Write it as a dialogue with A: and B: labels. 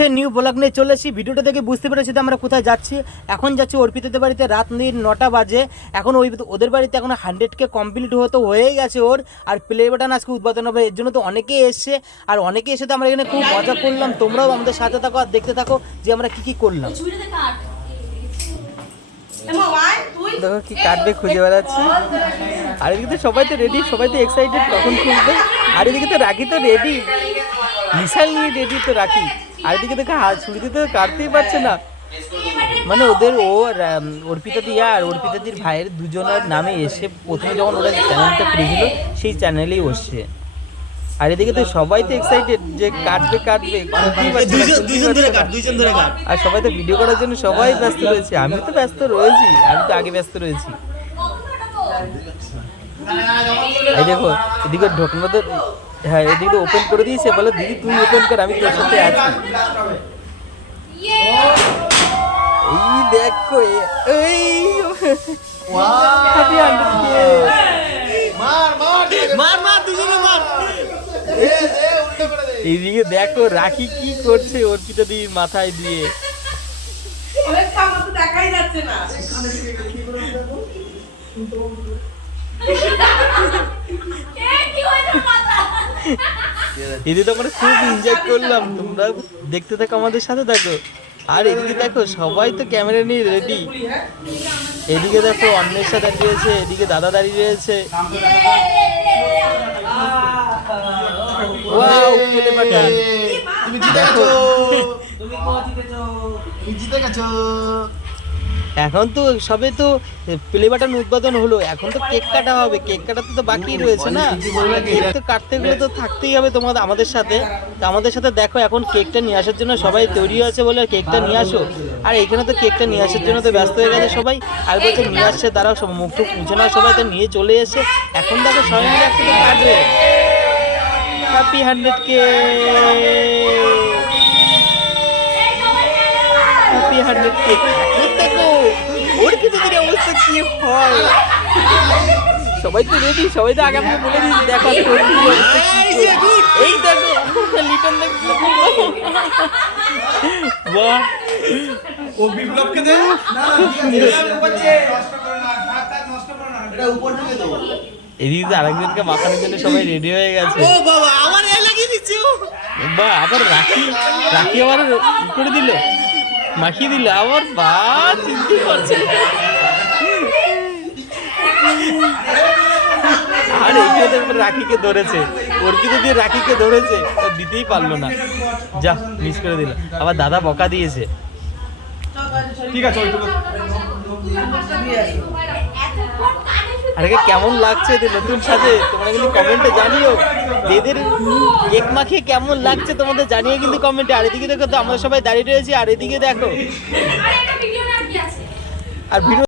A: ফের new blog নিয়ে চলে এসেছি। ভিডিওটা দেখে বুঝতে পেরেছি তো আমরা কোথায় যাচ্ছি। এখন যাচ্ছি অর্পিতদের বাড়িতে রাত নিয়ে নটা বাজে। এখন ওই ওদের বাড়িতে এখন হান্ড্রেড কে কমপ্লিট হতো হয়েই গেছে ওর। আর প্লে বাটন আজকে উদ্বোধন হবে এর জন্য তো অনেকেই এসছে। আর অনেকে এসে তো আমরা এখানে খুব মজা করলাম। তোমরাও আমাদের সাথে থাকো আর দেখতে থাকো যে আমরা কি কি করলাম। দেখো কি কাটবে খুঁজে বেড়াচ্ছে। আর এদিকে তো সবাই তো রেডি সবাই তো এক্সাইটেড কখন খুলবে আর এদিকে তো রাখি তো রেডি মিসাইল নিয়ে রেডি তো রাখি। আর এদিকে দেখো হাত ছুরিতে তো কাটতেই পারছে না। মানে ওদের ও অর্পিতা দিয়া আর অর্পিতা দির ভাইয়ের দুজনের নামে এসে প্রথমে যখন ওরা চ্যানেলটা খুলেছিল সেই চ্যানেলেই বসছে। আর এদিকে তো সবাই তো এক্সাইটেড যে কাটবে কাটবে খুলতেই পারছে না, খুলতেই পারছে না।
B: দুইজন ধরে
A: আর সবাই তো ভিডিও করার জন্য সবাই ব্যস্ত রয়েছে। আমি তো ব্যস্ত রয়েছি আমি তো আগে ব্যস্ত রয়েছি। এই দেখো এদিকে ঢোকনা তো হ্যাঁ এদিকে ওপেন করে দিয়েছে বলে দিদি তুই ওপেন কর আমি তোর সাথে আছি। এই দেখো এই Happy 100K
B: মার মার মার মার দুজনে মার।
A: এইদিকে দেখো রাখি কি করছে অর্পিতা দি মাথায় দিয়ে।
C: দেখাই যাচ্ছে না।
A: এদিকে তো আমরা খুব এনজয় করলাম। তোমরা দেখতে থাকো আমাদের সাথে থাকো। আর এদিকে দেখো সবাই তো ক্যামেরা নিয়ে রেডি এদিকে দেখো অন্বেষা দাঁড়িয়ে রয়েছে এদিকে দাদা দাঁড়িয়ে রয়েছে। ওয়াও
B: তুমি জিতে
A: দেখো।
B: গেছো তুমি জিতে গেছো।
A: এখন তো সবে তো প্লে বাটন উদ্বোধন হলো, এখন তো কেক কাটা হবে কেক কাটাতে তো বাকি রয়েছে না? কেক তো কাটতে গেলে তো থাকতেই হবে তোমাদের, আমাদের সাথে। তো আমাদের সাথে দেখো এখন কেকটা নিয়ে আসার জন্য সবাই তৈরি আছে বলে কেকটা নিয়ে আসো। আর এখানে তো কেকটা নিয়ে আসার জন্য তো ব্যস্ত হয়ে গেছে সবাই। আর বলছে নিয়ে আসছে, তারাও সব মুখ টুক মুছে না সবাই তো নিয়ে চলে এসে। এখন দেখো সবাই মিলে একসাথে কাটবে। হ্যাপি হান্ড্রেড কে কে অবস্থা কি হয়? সবাই তো রেডি সবাই তো আগামী বলে দিচ্ছি দেখো। এই দেখো লিটন দেখ কি করল। বাহ।
B: ও বিপ্লবকে দে। না এটা উপর থেকে দেবো।
A: এদিকে তো আরেকজনকে মাখানোর জন্য সবাই রেডি হয়ে গেছে।
B: ও বাবা আমার এ লাগিয়ে দিচ্ছে
A: বা আবার রাখি রাখি আবার করে দিল। মাখিয়ে দিল আবার বা চিন্তি করছে। আর এই রাখিকে ধরেছে। কিন্তু দিয়ে রাখিকে ধরেছে। তা দিতেই পারল না। যা মিস করে দিল। আবার দাদা বকা দিয়েছে।
B: ঠিক আছে
A: আর কেমন লাগছে এদের নতুন সাজে? তোমরা কিন্তু কমেন্টে জানিও। এদের কেক মাখিয়ে কেমন লাগছে তোমাদের জানিয়ে কিন্তু কমেন্টে আর এদিকে দেখো তো আমরা সবাই দাঁড়িয়ে রয়েছি আর এদিকে দেখো। আর ভিডিও